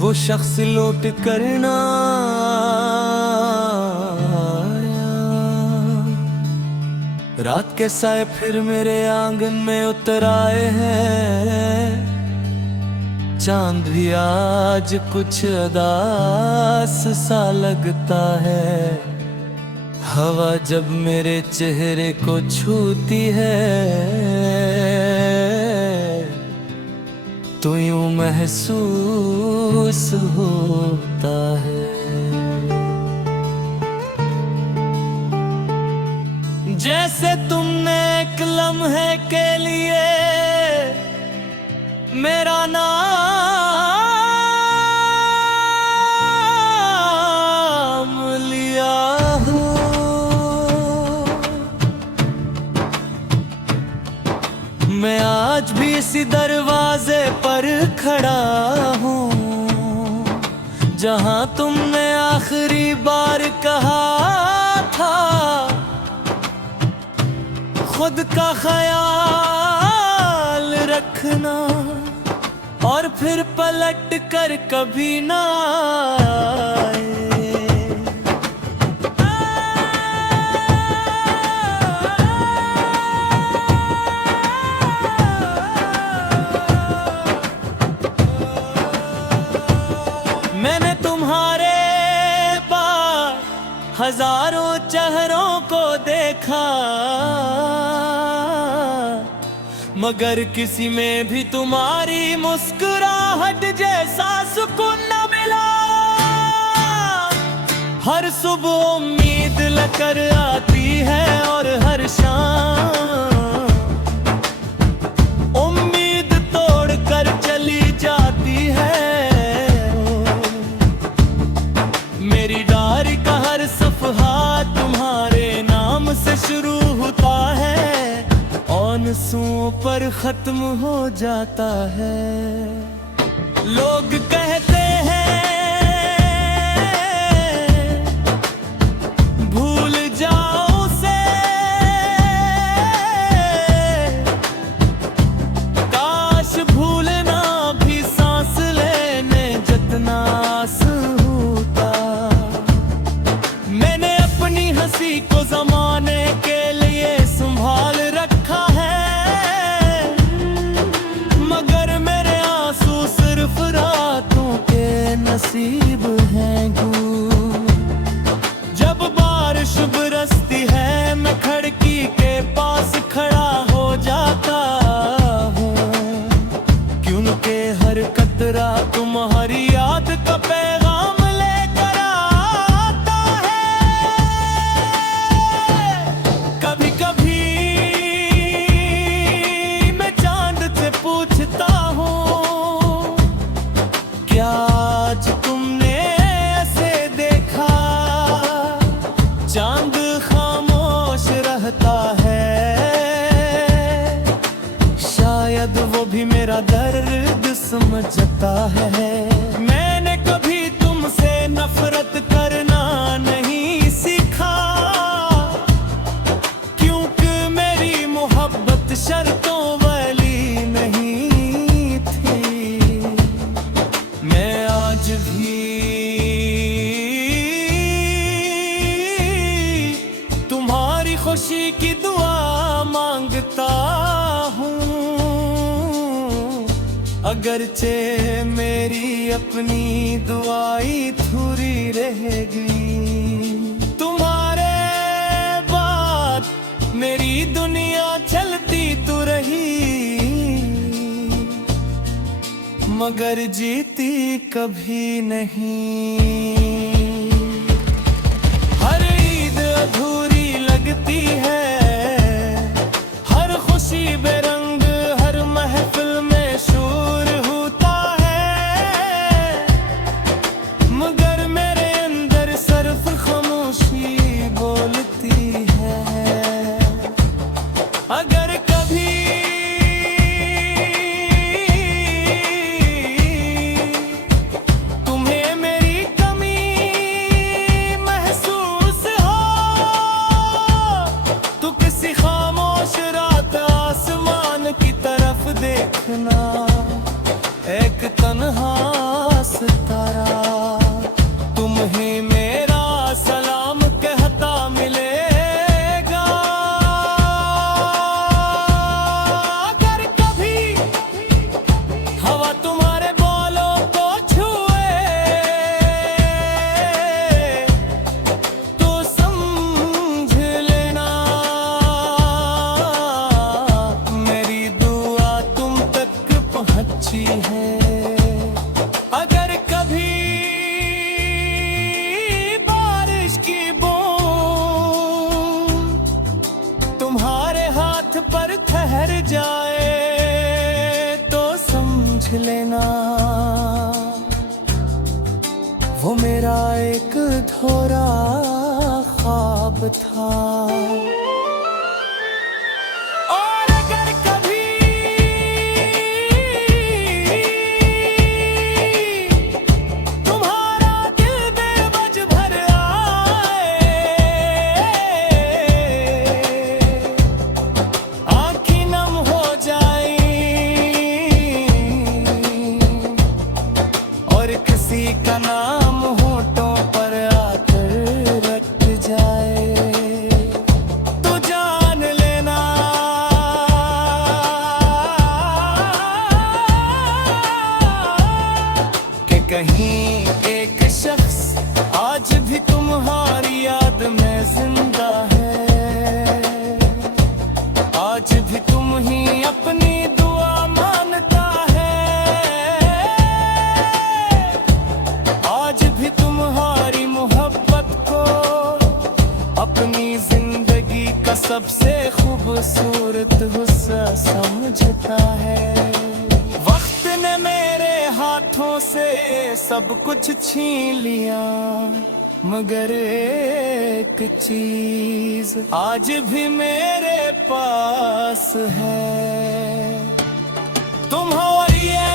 वो शख्स लौट करना रात के साए फिर मेरे आंगन में उतर आए हैं। चांद भी आज कुछ उदास सा लगता है। हवा जब मेरे चेहरे को छूती है तो यूं महसूस होता है जैसे तुमने एक लम्हे के लिए मेरा नाम लिया हो। मैं आज भी इसी दरवाजे पर खड़ा हूँ जहाँ तुमने आखिरी बार कहा था खुद का ख्याल रखना और फिर पलट कर कभी ना आए। मैंने तुम्हारे बाद हजारों चेहरों को देखा मगर किसी में भी तुम्हारी मुस्कुराहट जैसा सुकून न मिला। हर सुबह उम्मीद लेकर आती है और हर शाम उम्मीद तोड़ कर चली जाती है। मेरी डायरी का हर सफ़हा तुम्हारे नाम से शुरू होता है आंसुओं पर खत्म हो जाता है। लोग कहते हैं भूल जाओ उसे, काश भूलना भी सांस लेने जितना आसान होता। मैंने अपनी हंसी को जमाने के लिए संभाल रखा है मगर मेरे आंसू सिर्फ रातों के नसीब हैं। जब बारिश बरसती है मैं खिड़की के पास खड़ा हो जाता हूँ क्योंकि हर कतरा तुम्हारी याद का पैगाम लेकर आता है। कभी कभी मैं चांद से पूछता हूँ क्या आज तुमने ऐसे देखा। चांद खामोश रहता है शायद वो भी मेरा दर्द समझता है। मैंने कभी तुमसे नफरत करना नहीं सीखा क्योंकि मेरी मोहब्बत शर्तों वाली नहीं थी। मैं आज भी तुम्हारी खुशी की दुआ मांगता हूँ अगरचे मेरी अपनी दुआई थोड़ी रहेगी। तुम्हारे बाद मेरी दुनिया चलती तो रही मगर जीती कभी नहीं। हर ईद अधूरी लगती है हर खुशी बेरंग हर महफिल में शोर होता है मगर मेरे अंदर सिर्फ खामोशी बोलती है। अगर कभी पर ठहर जाए तो समझ लेना वो मेरा एक अधूरा ख्वाब था। और अगर कभी तुम्हारा दिल बेवज भर आए, आँखें नम हो जाएं और किसी का नाम होठों पर आकर रट जाए, तो जान लेना कि कहीं एक शख्स आज भी तुम्हारी याद में जिंदा है। आज भी तुम ही अपनी दुआ मांगता है, आज भी तुम्हारी मोहब्बत को अपनी जिंदगी का सबसे खूबसूरत हिस्सा समझता है। वक्त ने मेरे हाथों से सब कुछ छीन लिया, मगर एक चीज आज भी मेरे पास है, तुम हो और ये